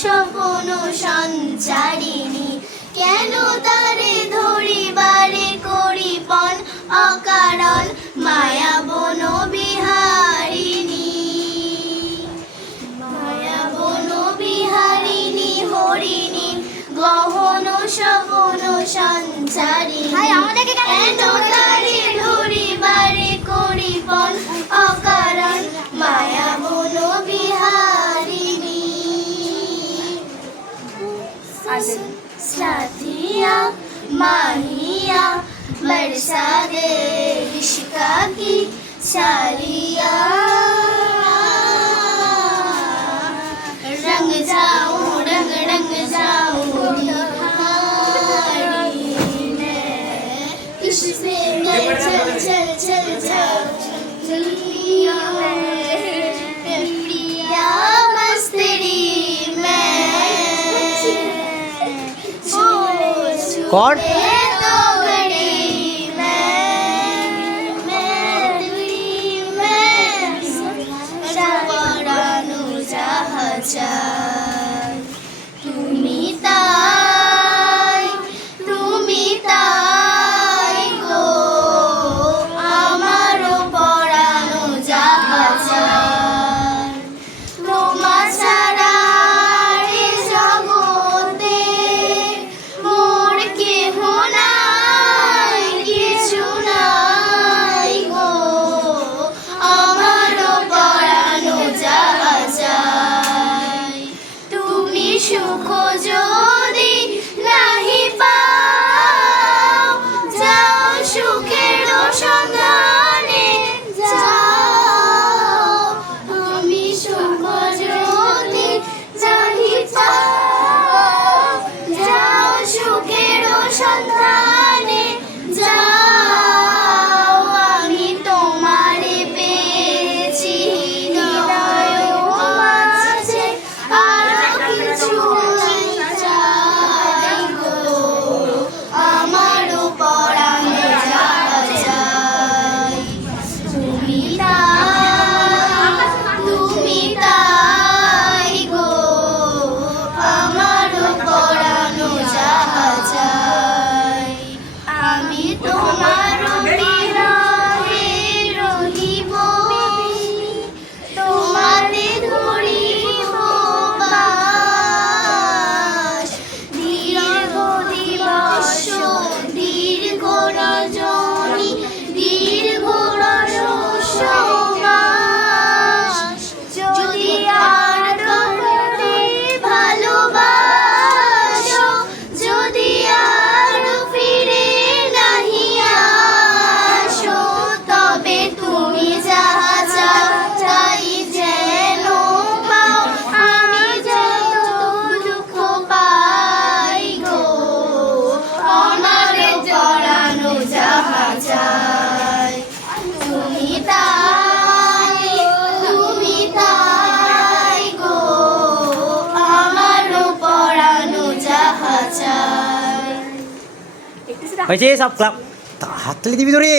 স্বপ্ন সঞ্চারিণী, কেন তারে ধরিবারে করি পণ অকারণ মায়া বন বিহারিণী। মায়া বন বিহারিণী হরিণী গহন স্বপ্ন সঞ্চারিণী, কেন তারে ধরিবারে করি পণ অকারণ মায়া বন বিহারিণী। साथिया माहिया बरसा दे इश्का की सालिया, रंग जाऊं रंग रंग जाऊं निहारी मैं, किससे मैं चल चल चल जाऊं चलिया प्रिया मस्ती मैं। कौन? তুমি তাই তুমি তাই গো আমার পরানো জাহাজার, তোমার ছাড়া এ জগতে মোর কেহ নাই কিছু নাই গো আমার পরানো জাহাজার। তুমি সুখ যদি নাহি পাও যাও সুখের সন্ধানে যাও, তুমি সুখ যদি নাহি পাও যাও সুখের সন্ধানে যাও, আমি তোমারে পেয়েছি হৃদয় মাঝে আর কিছু চাই গো আমার পরানো জাহাজার। তুমি তাই গো আমার পরানো জাহাজার, আমি তোমার বিরহে রহিব তোমারে ধরিব বাস, দীর্ঘ দিবস দীর্ঘ রজনী দীর্ঘ রহস্য মাস, যদি আর কখনো ভালোবাসো যদি আর ফিরে নাহি আসো, তবে তুমি যাহা চাও তাই যেন পাও, আমি যত দুঃখ পাই গো আমার পরানো জাহাজার। তুমি তাই গো আমার পরানো জাহাজার। হয়েছে সব ক্লাব হাততালি দিবি ধরে।